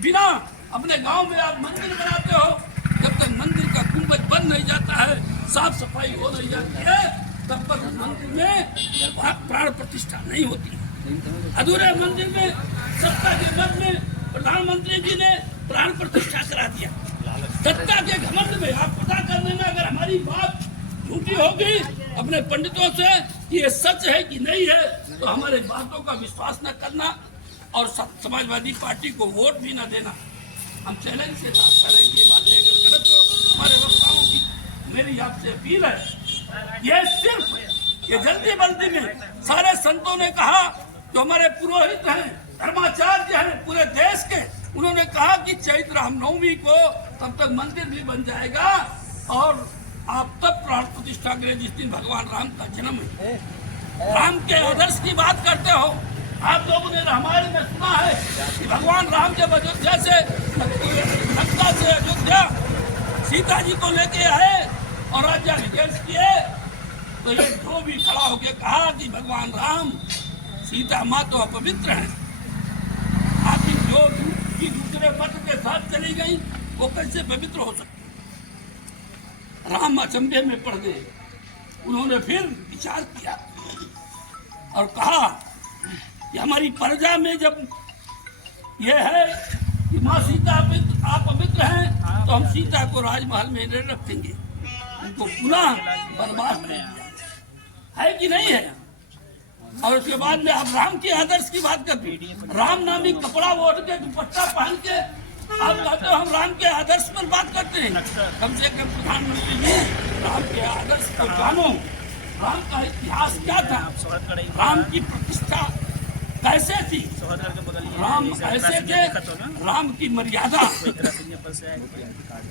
बिना अपने गांव में आप मंदिर बनाते हो, जब तक मंदिर का गुंबद बन नहीं जाता है, साफ सफाई हो नहीं जाती है, तब तक मंदिर में प्राण प्रतिष्ठा नहीं होती। अधूरे मंदिर में सत्ता के मद में प्रधानमंत्री जी ने प्राण प्रतिष्ठा करा दिया। सत्ता के घमंड में आप पता कर लेना, अगर हमारी बात झूठी होगी अपने पंडितों से कि ये सच है कि नहीं है, तो हमारे बातों का विश्वास न करना और समाजवादी पार्टी को वोट भी न देना। हम चैलेंज के साथ करेंगे, ये बातें अगर गलत हो हमारे वक्ताओं की मेरी आपसे अपील है। ये सिर्फ ये जल्दी बल्दी में सारे संतों ने कहा, जो हमारे पुरोहित हैं, धर्माचार्य हैं पूरे देश के, उन्होंने कहा कि चैत्र रामनवमी को तब तक मंदिर भी बन जाएगा और आप तब प्राण प्रतिष्ठा करें जिस दिन भगवान राम का जन्म है। राम के आदर्श की बात करते हो, आप लोगों ने रामायण में सुना है कि भगवान राम जब अयोध्या से लंका से अयोध्या सीता जी को लेके आए और राज्याभिषेक किए, तो ये जो भी खड़ा होके कहा कि भगवान राम सीता माँ तो अपवित्र हैं, आखिर जो दूसरे पत्र के साथ चली गई वो कैसे पवित्र हो सकती? राम अचंभे में पड़ गए। उन्होंने फिर विचार किया और कहा कि हमारी प्रजा में जब यह है कि माँ सीता आप पवित्र हैं, तो हम सीता को राजमहल में नहीं रखेंगे, उनको पुनः बर्बाद कर दिया है कि नहीं है। और उसके बाद में आप राम के आदर्श की बात करते हैं, राम नामी कपड़ा ओढ़ के दुपट्टा पहन के आप कहते हो हम राम के आदर्श पर बात करते हैं। कम से कम प्रधानमंत्री जी राम के आदर्श को जानो, राम का इतिहास क्या था, राम की प्रतिष्ठा कैसे थी, राम कैसे थे, राम की मर्यादा,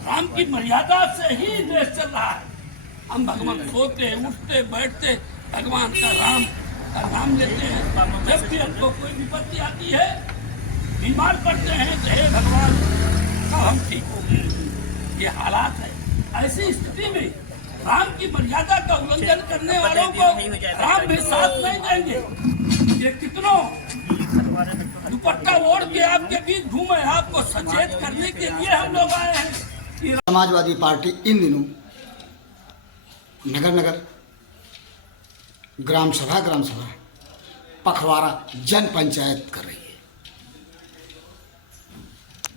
राम की मर्यादा से ही देश चल रहा है। हम भगवान सोते उठते बैठते भगवान का राम का नाम लेते हैं, जब भी हमको कोई विपत्ति आती है, बीमार पड़ते हैं, तो हे भगवान कब हम ठीक होंगे। ये हालात है। ऐसी स्थिति में राम की मर्यादा का उल्लंघन करने वालों को राम भी साथ नहीं देंगे। ये कितनों दुपट्टा ओढ़ के आपके बीच घूमे, आपको सचेत करने के लिए हम लोग आए हैं। समाजवादी पार्टी इन दिनों नगर नगर ग्राम सभा पखवाड़ा जन पंचायत कर रही है।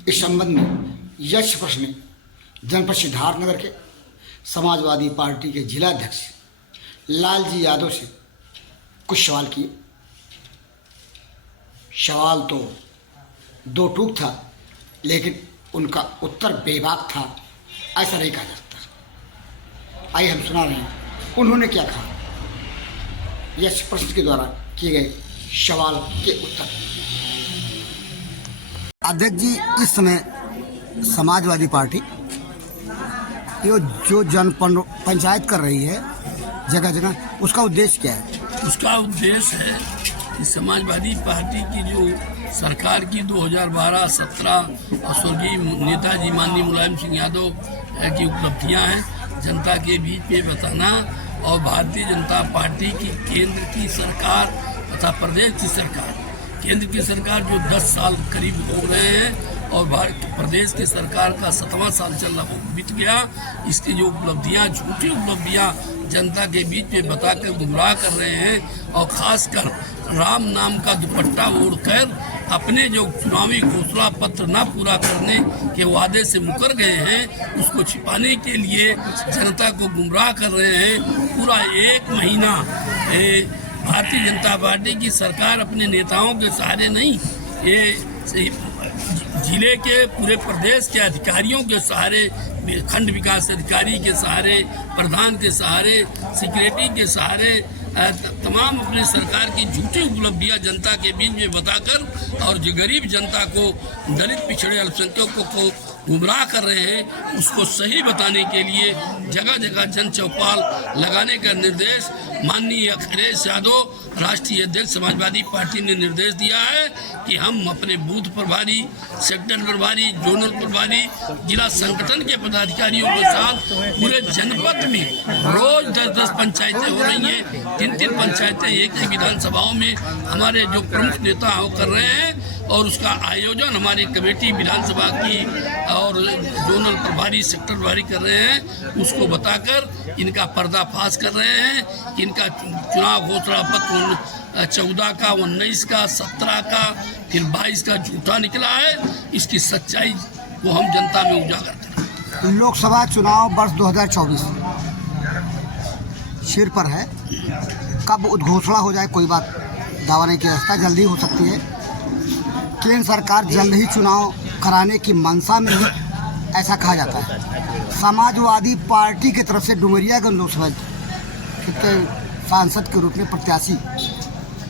इस संबंध में यश प्रश्न ने जनपद सिद्धार्थनगर के समाजवादी पार्टी के जिलाध्यक्ष लालजी यादव से कुछ सवाल किए। सवाल तो दो टूक था, लेकिन उनका उत्तर बेबाक था, ऐसा नहीं कहा जा सकता। आइए हम सुना रहे हैं उन्होंने क्या कहा यश प्रश्न के द्वारा किए गए सवाल के उत्तर। अध्यक्ष जी, इस समय समाजवादी पार्टी ये जो जन पंचायत कर रही है जगह जगह, उसका उद्देश्य क्या है? उसका उद्देश्य है कि समाजवादी पार्टी की जो सरकार की 2012-17 और स्वर्गीय नेताजी माननीय मुलायम सिंह यादव की उपलब्धियां हैं, जनता के बीच में बताना, और भारतीय जनता पार्टी की केंद्र की सरकार तथा प्रदेश की सरकार, केंद्र की सरकार जो 10 साल करीब हो रहे हैं और प्रदेश की सरकार का 7वां साल चल रहा बीत गया, इसकी जो उपलब्धियां, झूठी उपलब्धियां जनता के बीच में बताकर गुमराह कर रहे हैं, और खासकर राम नाम का दुपट्टा ओढ़कर अपने जो चुनावी घोषणा पत्र न पूरा करने के वादे से मुकर गए हैं, उसको छिपाने के लिए जनता को गुमराह कर रहे हैं। पूरा 1 महीना भारतीय जनता पार्टी की सरकार अपने नेताओं के सहारे नहीं, ये जिले के पूरे प्रदेश के अधिकारियों के सहारे, खंड विकास अधिकारी के सहारे, प्रधान के सहारे, सेक्रेटरी के सहारे, तमाम अपने सरकार की झूठी उपलब्धियां जनता के बीच में बताकर और जो गरीब जनता को, दलित पिछड़े अल्पसंख्यकों को गुमराह कर रहे हैं, उसको सही बताने के लिए जगह जगह जन चौपाल लगाने का निर्देश माननीय अखिलेश यादव राष्ट्रीय अध्यक्ष समाजवादी पार्टी ने निर्देश दिया है कि हम अपने बूथ प्रभारी, सेक्टर प्रभारी, जोनल प्रभारी, जिला संगठन के पदाधिकारियों के साथ पूरे जनपद में रोज 10-10 पंचायतें हो रही हैं, 3-3 पंचायतें एक ही विधानसभाओं में हमारे जो प्रमुख नेता कर रहे हैं, और उसका आयोजन हमारी कमेटी विधानसभा की और जोनल प्रभारी सेक्टर प्रभारी कर रहे हैं। उसको बताकर इनका पर्दाफाश कर रहे हैं कि इनका चुनाव घोषणा पत्र 14 का, 19 का, 17 का, फिर 22 का झूठा निकला है। इसकी सच्चाई को हम जनता में उजागर करें। लोकसभा चुनाव वर्ष 2024 सिर पर है। कब उद्घोषणा हो जाए कोई बात दावा नहीं किया जाता, जल्दी हो सकती है। केंद्र सरकार जल्द ही चुनाव कराने की मंशा में है, ऐसा कहा जाता है। समाजवादी पार्टी की तरफ से डुमरियागंज लोकसभा के सांसद के रूप में प्रत्याशी,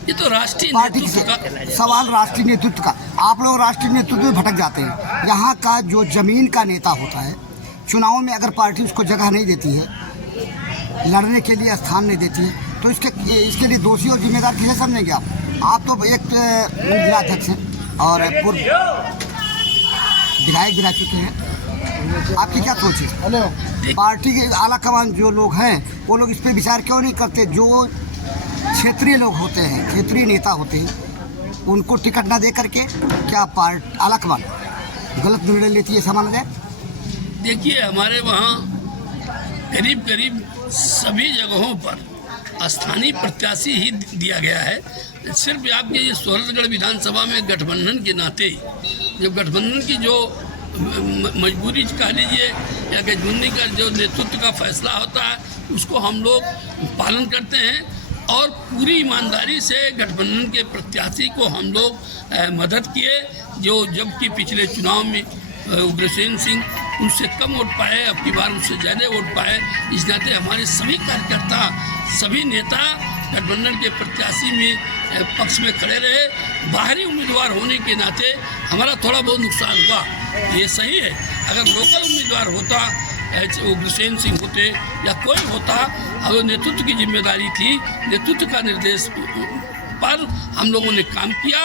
ये तो राष्ट्रीय पार्टी नेतृत्व का सवाल राष्ट्रीय नेतृत्व का। आप लोग राष्ट्रीय नेतृत्व में भटक जाते हैं। यहाँ का जो जमीन का नेता होता है, चुनाव में अगर पार्टी उसको जगह नहीं देती है, लड़ने के लिए स्थान नहीं देती है, तो इसके लिए दोषी और जिम्मेदार किसे समझेंगे आप? आप तो एक जिलाध्यक्ष हैं और पूर्व विधायक भी रह चुके हैं। आपकी क्या सोच है? पार्टी के आला कमान जो लोग हैं वो लोग इस पर विचार क्यों नहीं करते? जो क्षेत्रीय लोग होते हैं, क्षेत्रीय नेता होते हैं, उनको टिकट ना दे करके क्या आला कमान गलत निर्णय लेती है, समझ जाए? देखिए, हमारे वहाँ करीब करीब सभी जगहों पर स्थानीय प्रत्याशी ही दिया गया है। सिर्फ आपके ये सोहरतगढ़ विधानसभा में गठबंधन के नाते, जब गठबंधन की जो मजबूरी कह लीजिए या गठबंधन का जो नेतृत्व का फैसला होता है, उसको हम लोग पालन करते हैं और पूरी ईमानदारी से गठबंधन के प्रत्याशी को हम लोग मदद किए। जो जबकि पिछले चुनाव में उग्रसेन सिंह उनसे कम वोट पाए, अब की बार उससे ज़्यादा वोट पाए। इस नाते हमारे सभी कार्यकर्ता, सभी नेता गठबंधन के प्रत्याशी में पक्ष में खड़े रहे। बाहरी उम्मीदवार होने के नाते हमारा थोड़ा बहुत नुकसान हुआ, ये सही है। अगर लोकल उम्मीदवार होता, उग्रसेन सिंह होते या कोई होता, अब नेतृत्व की जिम्मेदारी थी, नेतृत्व का निर्देश पर हम लोगों ने काम किया।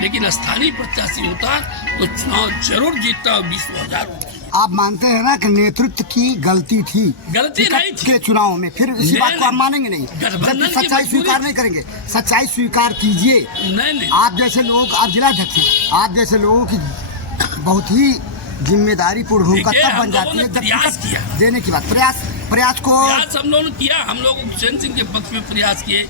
लेकिन स्थानीय प्रत्याशी होता तो चुनाव जरूर जीतता 20,000। आप मानते हैं ना कि नेतृत्व की गलती थी? गलती नहीं थी के चुनाव में, फिर इसी बात को आप मानेंगे नहीं? जब सच्चाई स्वीकार नहीं करेंगे, सच्चाई स्वीकार कीजिए। नहीं, आप जैसे लोग, आप जिलाध्यक्ष हैं, आप जैसे लोगों की बहुत ही जिम्मेदारी पूर्ण भूमिका तब बन जाती है जब प्रयास किया देने की बात। प्रयास को हम लोगों ने किया। हम लोग उग्रसेन सिंह के पक्ष में प्रयास किए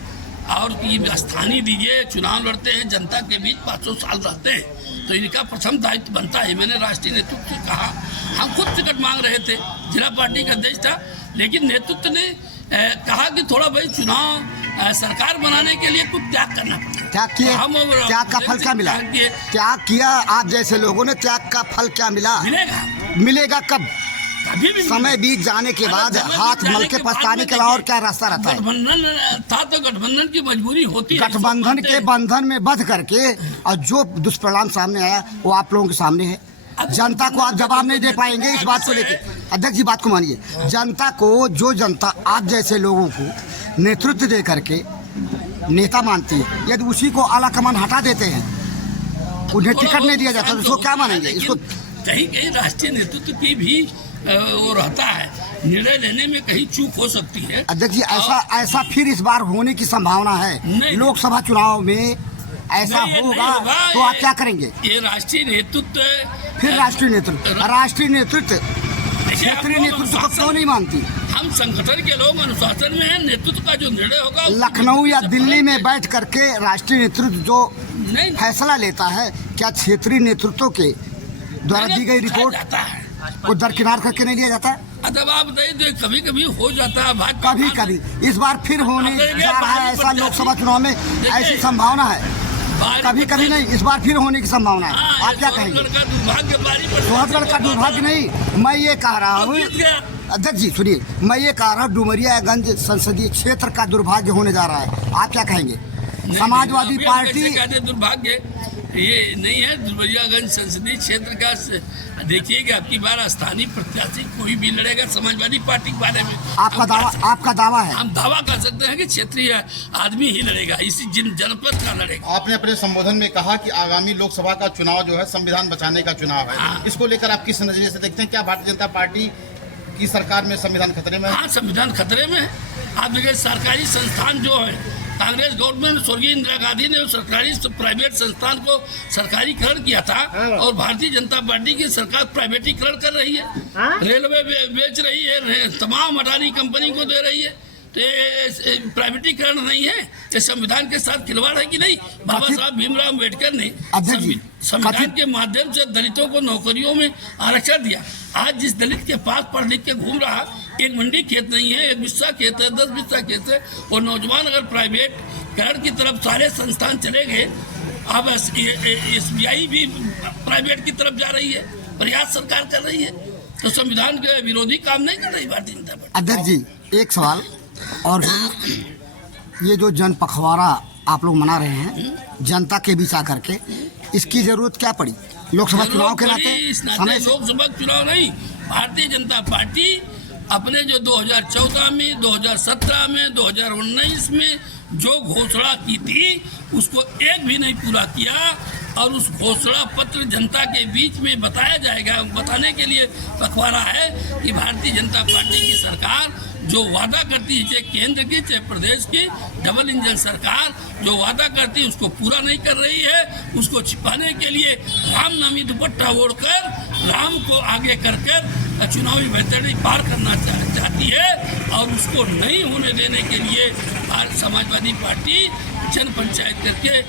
और स्थानीय दीजिए, चुनाव लड़ते हैं, जनता के बीच 500 साल रहते हैं, तो इनका प्रथम दायित्व बनता है। मैंने राष्ट्रीय नेतृत्व से कहा, हम खुद टिकट मांग रहे थे, जिला पार्टी का अध्यक्ष था, लेकिन नेतृत्व ने कहा कि थोड़ा भाई चुनाव सरकार बनाने के लिए कुछ त्याग करना पड़ता। त्याग किए? त्याग का फल क्या मिला? त्याग किया आप जैसे लोगों ने, त्याग का फल क्या मिला? मिलेगा कब? समय बीत जाने के बाद हाथ मल के पछताने के अलावा और क्या रास्ता रहता है? गठबंधन था तो गठबंधन की मजबूरी होती है। गठबंधन के बंधन में बंध करके और जो दुष्परिणाम सामने आया वो आप लोगों के सामने है। जनता को आप जवाब नहीं दे पाएंगे इस बात को लेकर। अध्यक्ष जी, बात को मानिए। जनता को, जो जनता आप जैसे लोगों को नेतृत्व दे करके नेता मानती है, यदि उसी को आला कमान हटा देते हैं, उन्हें टिकट नहीं दिया जाता, तो उसको क्या मानेंगे? इसको कहीं कहीं राष्ट्रीय नेतृत्व की भी वो रहता है, निर्णय लेने में कहीं चूक हो सकती है। अध्यक्ष जी, ऐसा फिर इस बार होने की संभावना है? लोकसभा चुनाव में ऐसा होगा तो आप क्या करेंगे? ये राष्ट्रीय नेतृत्व, फिर राष्ट्रीय नेतृत्व क्षेत्रीय नेतृत्व को क्यों नहीं मानती? हम संगठन के लोग अनुशासन में हैं, नेतृत्व का जो निर्णय होगा। लखनऊ या दिल्ली में बैठ करके राष्ट्रीय नेतृत्व जो फैसला लेता है, क्या क्षेत्रीय नेतृत्व के द्वारा दी गई रिपोर्ट को दरकिनार करके नहीं लिया जाता? अतः आप बताइए, तो कभी कभी हो जाता है, कभी इस बार फिर होने जा रहा है ऐसा। लोकसभा चुनाव में ऐसी संभावना है, कभी नहीं, इस बार फिर होने की संभावना है। आप क्या कहेंगे? सोहरतगढ़ का दुर्भाग्य नहीं, मैं ये कह रहा हूँ अध्यक्ष जी, सुनिए, मैं ये कह रहा हूँ डुमरियागंज संसदीय क्षेत्र का दुर्भाग्य होने जा रहा है। आप क्या कहेंगे? समाजवादी पार्टी दुर्भाग्य ये नहीं है। डुमरियागंज संसदीय क्षेत्र का देखिएगा, आपकी बार स्थानीय प्रत्याशी कोई भी लड़ेगा समाजवादी पार्टी के बारे में। आपका दावा है? हम दावा कर सकते हैं कि क्षेत्रीय आदमी ही लड़ेगा, इसी जनपद का लड़ेगा। आपने अपने संबोधन में कहा कि आगामी लोकसभा का चुनाव जो है संविधान बचाने का चुनाव है। हाँ। इसको लेकर आप किस नजरिए से देखते हैं? क्या भारतीय जनता पार्टी की सरकार में संविधान खतरे में है? हाँ, संविधान खतरे में है। आप देखिए, सरकारी संस्थान जो है कांग्रेस गवर्नमेंट स्वर्गीय इंदिरा गांधी ने सरकारी प्राइवेट संस्थान को सरकारीकरण किया था और भारतीय जनता पार्टी की सरकार प्राइवेटीकरण कर रही है, रेलवे बेच रही है, तमाम अडानी कंपनी को दे रही है। तो प्राइवेटीकरण नहीं है, ये संविधान के साथ खिलवाड़ है कि नहीं? बाबा साहब भीमराव अम्बेडकर ने संविधान के माध्यम से दलितों को नौकरियों में आरक्षण दिया। आज जिस दलित के पास पढ़ लिख के घूम रहा, एक मंडी खेत नहीं है, एक बिस्सा खेत है, 10 बिस्सा खेत है, और नौजवान अगर प्राइवेट करण की तरफ सारे संस्थान चले गए, अब SBI भी प्राइवेट की तरफ जा रही है, प्रयास सरकार कर रही है, तो संविधान के विरोधी काम नहीं कर रही भारतीय जनता पार्टी। अध्यक्ष जी, एक सवाल और, ये जो जन पखवाड़ा आप लोग मना रहे हैं जनता के बीच आकर के, इसकी जरूरत क्या पड़ी? लोकसभा चुनाव के नाते समय लोकसभा चुनाव नहीं, भारतीय जनता पार्टी अपने जो 2014 में, 2017 में, 2019 में जो घोषणा की थी उसको एक भी नहीं पूरा किया, और उस घोषणा पत्र जनता के बीच में बताया जाएगा। बताने के लिए पखवाड़ा है कि भारतीय जनता पार्टी की सरकार जो वादा करती है, चाहे केंद्र की चाहे प्रदेश की डबल इंजन सरकार जो वादा करती है उसको पूरा नहीं कर रही है। उसको छिपाने के लिए राम नामी दुपट्टा ओढ़कर राम को आगे कर चुनावी बैतरणी पार करना चाहती है, और उसको नहीं होने देने के लिए समाजवादी पार्टी जन पंचायत करके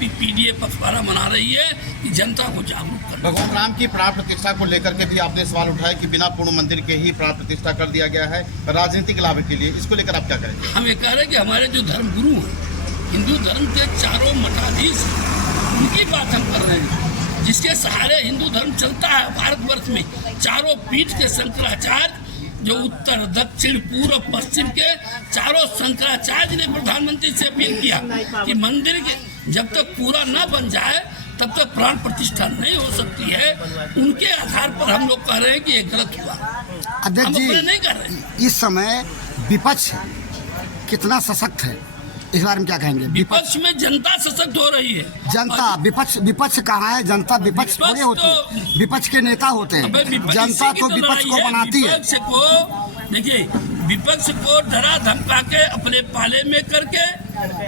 PDA पखवाड़ा मना रही है कि जनता को जागरूक कर। भगवान राम की प्राण प्रतिष्ठा को लेकर के भी आपने सवाल उठाया कि बिना पूर्ण मंदिर के ही प्राण प्रतिष्ठा कर दिया गया है राजनीतिक लाभ के लिए, इसको लेकर आप क्या करेंगे? हम ये कह रहे हैं कि हमारे जो धर्म गुरु हैं, हिंदू धर्म के चारों मठाधीश, उनकी बात हम कर रहे हैं, जिसके सहारे हिंदू धर्म चलता है भारतवर्ष में। चारों पीठ के शंकराचार्य, जो उत्तर दक्षिण पूर्व पश्चिम के चारों शंकराचार्य ने प्रधानमंत्री से अपील किया कि मंदिर के जब तक पूरा न बन जाए तब तक प्राण प्रतिष्ठा नहीं हो सकती है। उनके आधार पर हम लोग कह रहे हैं कि ये गलत हुआ। अध्यक्ष हम जी, अपने नहीं कर रहे। इस समय विपक्ष कितना सशक्त है, इस बारे में क्या कहेंगे? विपक्ष में जनता सशक्त हो रही है। जनता, विपक्ष कहाँ है? जनता विपक्ष थोड़े होती है, विपक्ष के नेता होते हैं, जनता तो विपक्ष को बनाती है। विपक्ष को देखिए, विपक्ष को डरा धमका के अपने पाले में करके,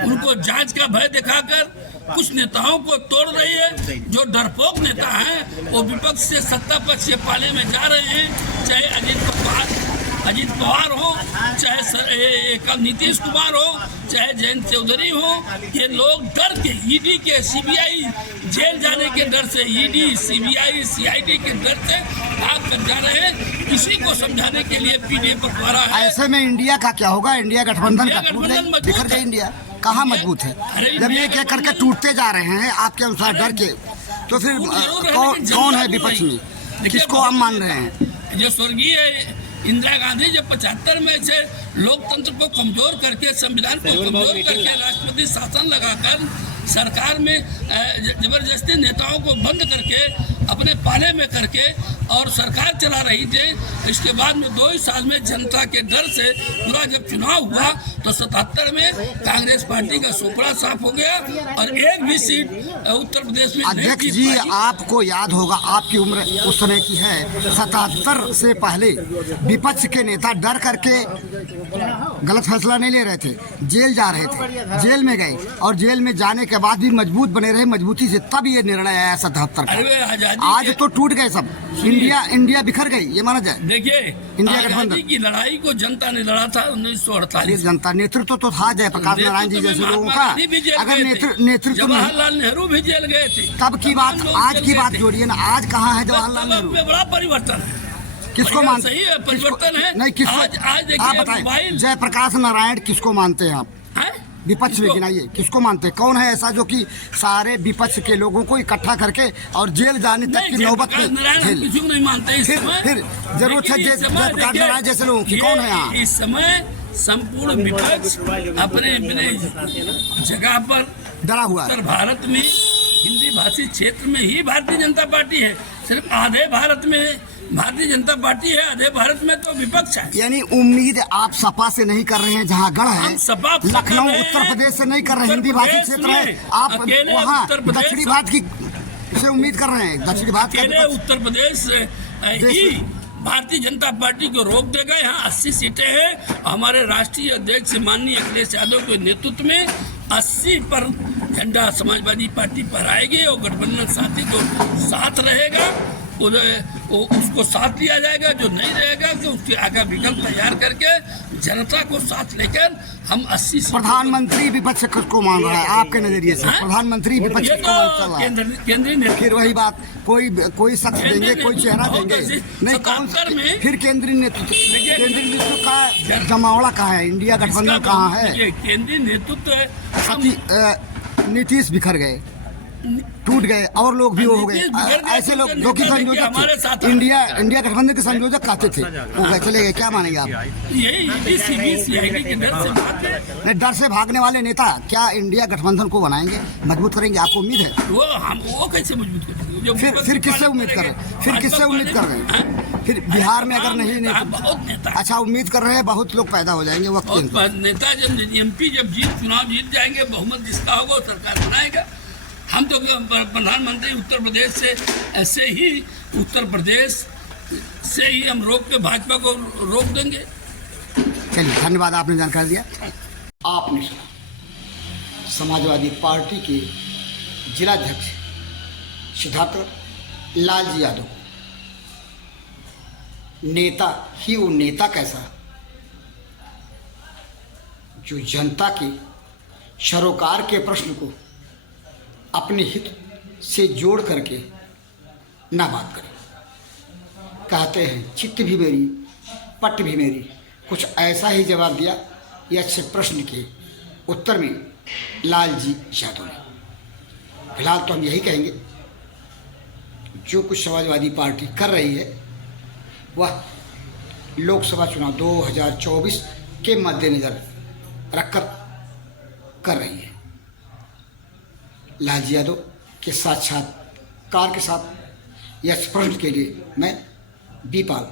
उनको जांच का भय दिखाकर कुछ नेताओं को तोड़ रही है। जो डरपोक नेता हैं वो विपक्ष से सत्ता पक्ष के पाले में जा रहे हैं, चाहे अजीत पवार हो, चाहे नीतीश कुमार हो, चाहे जयंत चौधरी हो। ये लोग डर के, ED के, CBI जेल जाने के डर से, ED CBI CID के डर से भाग कर जा रहे हैं। इसी को समझाने के लिए PDA पखवाड़ा है। ऐसे में इंडिया का क्या होगा? इंडिया गठबंधन का टूट गई, बिखर गई इंडिया। कहाँ मजबूत है? जब ये क्या करके टूटते जा रहे हैं आपके अनुसार डर के, तो फिर कौन है विपक्ष में? किसको हम मान रहे हैं? जो स्वर्गीय इंदिरा गांधी जब 75 में से लोकतंत्र को कमजोर करके, संविधान को कमजोर करके, राष्ट्रपति शासन लगाकर सरकार में जबरदस्ती नेताओं को बंद करके अपने पाले में करके और सरकार चला रही थी, इसके बाद में 2 ही साल में जनता के डर से पूरा जब चुनाव हुआ तो 77 में कांग्रेस पार्टी का सुपड़ा साफ हो गया और एक भी सीट उत्तर प्रदेश में। अध्यक्ष जी, आपको याद होगा, आपकी उम्र उस समय की है, 77 से पहले विपक्ष के नेता डर करके गलत फैसला नहीं ले रहे थे, जेल जा रहे थे, जेल में गए और जेल में जाने के बाद भी मजबूत बने रहे, मजबूती से, तब ये निर्णय आया 77 का। आज तो टूट गए सब, इंडिया बिखर गई, ये माना जाए। देखिए, इंडिया आजादी की लड़ाई को जनता ने लड़ा था 1948। जनता नेतृत्व तो था जयप्रकाश नारायण जी जैसे लोगों का। अगर नेतृत्व, जवाहरलाल नेहरू भी जेल गए थे। तब की बात आज की बात जोड़िए ना, आज कहाँ है जवाहरलाल नेहरू? बड़ा परिवर्तन है। किसको मानते? सही है, परिवर्तन है। नहीं, किसको? आज आप बताएं, जयप्रकाश नारायण किसको मानते हैं आप? विपक्ष में गिनाइए, किसको मानते हैं? कौन है ऐसा जो कि सारे विपक्ष के लोगों को इकट्ठा करके और जेल जाने तक की नौबत में किसी को नहीं मानते। फिर जरूरत है जयप्रकाश नारायण जैसे लोगों की? कौन है यहाँ इस समय? संपूर्ण विपक्ष अपने जगह पर डरा हुआ है। उत्तर भारत में हिंदी भाषी क्षेत्र में ही भारतीय जनता पार्टी है। सिर्फ आधे भारत में भारतीय जनता पार्टी है, आधे भारत में तो विपक्ष है। यानी उम्मीद आप सपा से नहीं कर रहे हैं, जहाँ गढ़ है लखनऊ उत्तर प्रदेश से नहीं कर रहे, हिंदी भाषी क्षेत्र है, आप वहाँ दक्षिणी भारत की से उम्मीद कर रहे हैं। दक्षिणी भारत उत्तर प्रदेश ही भारतीय जनता पार्टी को रोक देगा। यहाँ 80 सीटें हैं। हमारे राष्ट्रीय अध्यक्ष माननीय अखिलेश यादव के नेतृत्व में 80 पर झंडा समाजवादी पार्टी फहराएगी और गठबंधन साथी को साथ रहेगा, उसको साथ लिया जाएगा। जो नहीं रहेगा तो उसके आगे विकल्प तैयार करके जनता को साथ लेकर हम 80 प्रधानमंत्री विपक्ष को मान रहा है आपके नजरिए से? प्रधानमंत्री विपक्ष ये को चल रहा है। केंद्रीय नेतृत्व फिर वही बात, कोई शख्स देंगे, कोई चेहरा देंगे नहीं, कौन में फिर केंद्रीय नेतृत्व का जमावड़ा कहाँ है? इंडिया गठबंधन कहाँ है? केंद्रीय नेतृत्व नीतीश बिखर गए, टूट गए, और लोग भी वो हो गए। ऐसे लोग जो कि संयोजक थे, इंडिया गठबंधन के संयोजक कहते थे, वो गए चले गए। क्या मानेंगे आप? नहीं, डर से भागने वाले नेता क्या इंडिया गठबंधन को बनाएंगे, मजबूत करेंगे? आपको उम्मीद है? वो कैसे मजबूत करेंगे? फिर किससे उम्मीद कर रहे हैं? फिर बिहार में अगर नहीं बहुत नेता, अच्छा उम्मीद कर रहे हैं बहुत लोग पैदा हो जाएंगे वक्त के। नेता जब एमपी चुनाव जीत जाएंगे, बहुमत जिसका होगा सरकार बनाएगा। हम तो प्रधानमंत्री उत्तर प्रदेश से ऐसे ही उत्तर प्रदेश से ही हम रोक के भाजपा को रोक देंगे। चलिए, धन्यवाद, आपने जानकारी दिया। आपने सुना समाजवादी पार्टी के जिलाध्यक्ष सिद्धार्थ लालजी यादव को। नेता ही वो नेता कैसा जो जनता के सरोकार के प्रश्न को अपने हित से जोड़ करके ना बात करे। कहते हैं चित्त भी मेरी पट भी मेरी, कुछ ऐसा ही जवाब दिया ये अच्छे प्रश्न के उत्तर में लालजी यादव ने। फिलहाल तो हम यही कहेंगे जो कुछ समाजवादी पार्टी कर रही है वह लोकसभा चुनाव 2024 के मद्देनजर रखकर कर रही है। लालजी यादव के साक्षात्कार के साथ यह प्रश्न के लिए मैं बीपाल